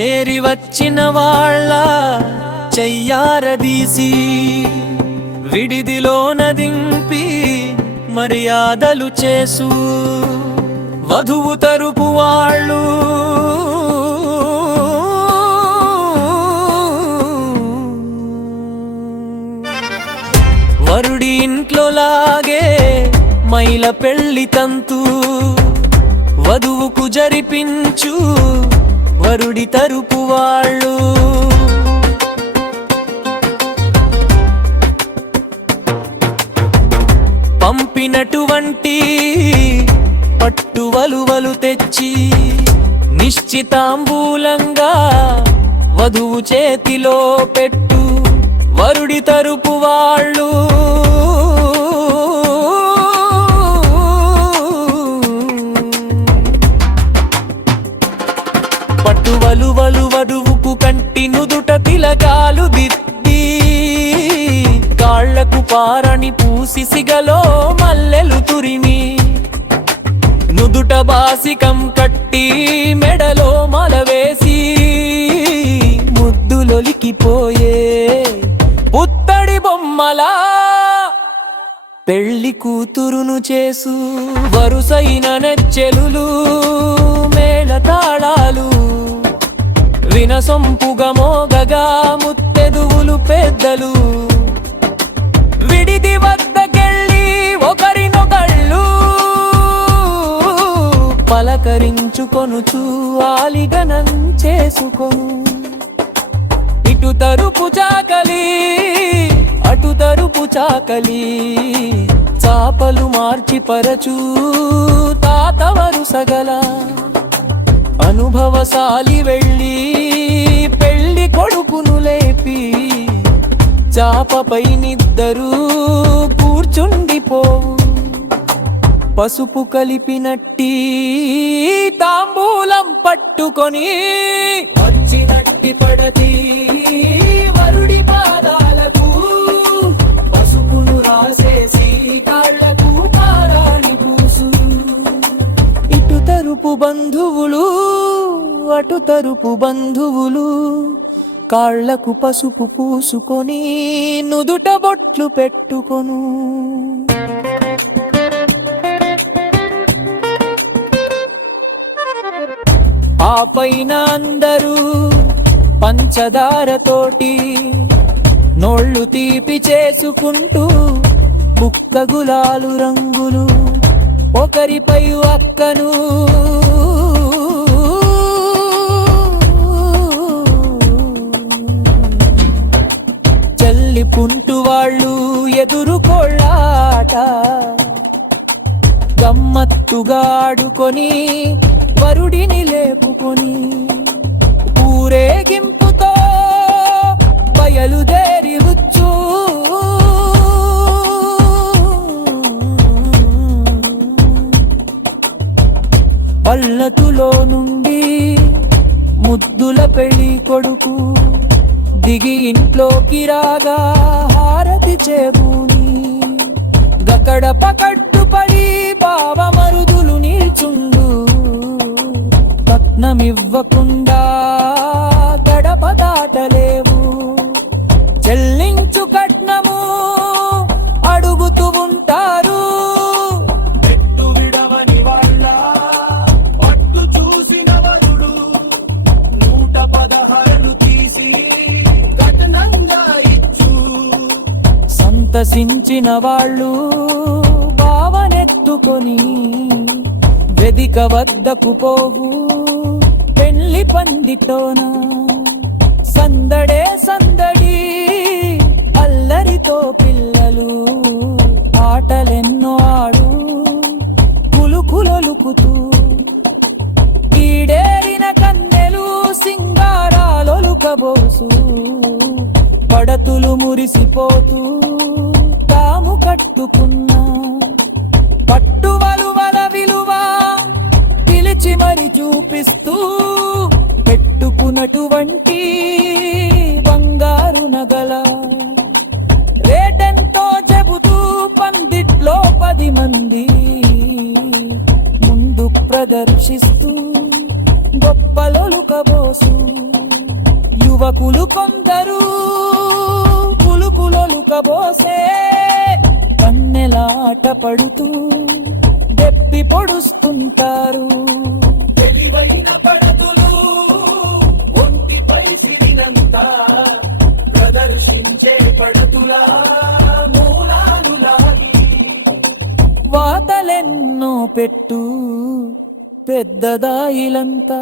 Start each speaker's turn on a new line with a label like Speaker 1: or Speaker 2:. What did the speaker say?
Speaker 1: చేరి వచ్చిన వాళ్ళ చెయ్యారదీసి విడిదిలోన దింపి మర్యాదలు చేసు. వధువు తరుపు వాళ్ళు వరుడి ఇంట్లో లాగే మైల పెళ్ళి తంతు వధువుకు జరిపించు. వరుడి తరుపు వాళ్ళు. పంపినటువంటి పట్టు వలువలు తెచ్చి నిశ్చితాంబూలంగా వధువు చేతిలో పెట్టు. వరుడి తరుపు వాళ్ళు. పారని పూసి సిగలో మల్లెలు తురిమి నుదుట బాసికం కట్టి మెడలో మలవేసి ముద్దులొలికిపోయే పుత్తడి బొమ్మలా పెళ్ళి కూతురును చేసు వరుసైన నెచ్చెలులు మేళతాళాలు వినసొంపుగా మోగగా ముత్తెదువులు పెద్దలు. పలకరించుకొనుచు ఆలిగనం చేసుకొను. ఇటు తరుపు చాకలి అటు తరుపు చాకలి చాపలు మార్చి తాతవరు సగల. అనుభవశాలి వెళ్ళి పెళ్ళి కొడుకును లేపి చాపపై నిద్దరూ కూర్చుండిపోవు. పసుపు కలిపినట్టి తాంబూలం పట్టుకొని వచ్చినట్టి పడతి వరుడి పాదాలకు పసుపును రాసేసి కాళ్ళకు పారాణి పూసు. ఇటు తరుపు బంధువులు అటు తరుపు బంధువులు కాళ్ళకు పసుపు పూసుకొని నుదుట బొట్లు పెట్టుకొను. ఆ పైన అందరూ పంచదారతోటి నోళ్ళు తీపి చేసుకుంటూ బుక్క గులాలు రంగులు ఒకరిపై అక్కను. చెల్లి వాళ్ళు ఎదురుకోళ్ళాట గమ్మత్తుగా ఆడుకొని వరుడిని లేపుకొని ఊరేగింపుతో బయలుదేరి వచ్చు. పల్లతులో నుండి ముద్దుల పెళ్ళి కొడుకు దిగి ఇంట్లోకి రాగా హారతి చేబూని గకడ
Speaker 2: పకడ్
Speaker 1: సంతసించిన వాళ్ళు భావనెత్తుకొని వెదిక వద్దకు పోవు. పెళ్ళి పందిటోన సందడే సందడి అల్లరితో పిల్లలు ఆటలెన్నో ఆడు కులుకులొలుకుతూ ఈడేరిన కన్నెలు సింగారాలొలుకబోసు పడతులు మురిసిపోతూ. కట్టుకున్న. పట్టువలువల విలువ పిలిచి మరి చూపిస్తూ పెట్టుకున్నటువంటి బంగారు నగల. రేటెంతో చెబుతూ పందిట్లో పది మంది ముందు ప్రదర్శిస్తూ గొప్పలొలుకబోసు యువకులు కొందరు కులుకులొలుకబోసే కన్నెలాట పడుతూ దెప్పి పొడుస్తుంటారు.
Speaker 2: తెలివైన పడతులు ఒంటిపై సిరినంత ప్రదర్శించే పడతులా మూలాలు లాగి
Speaker 1: వాతలెన్నో పెట్టు పెద్దదాయిలంతా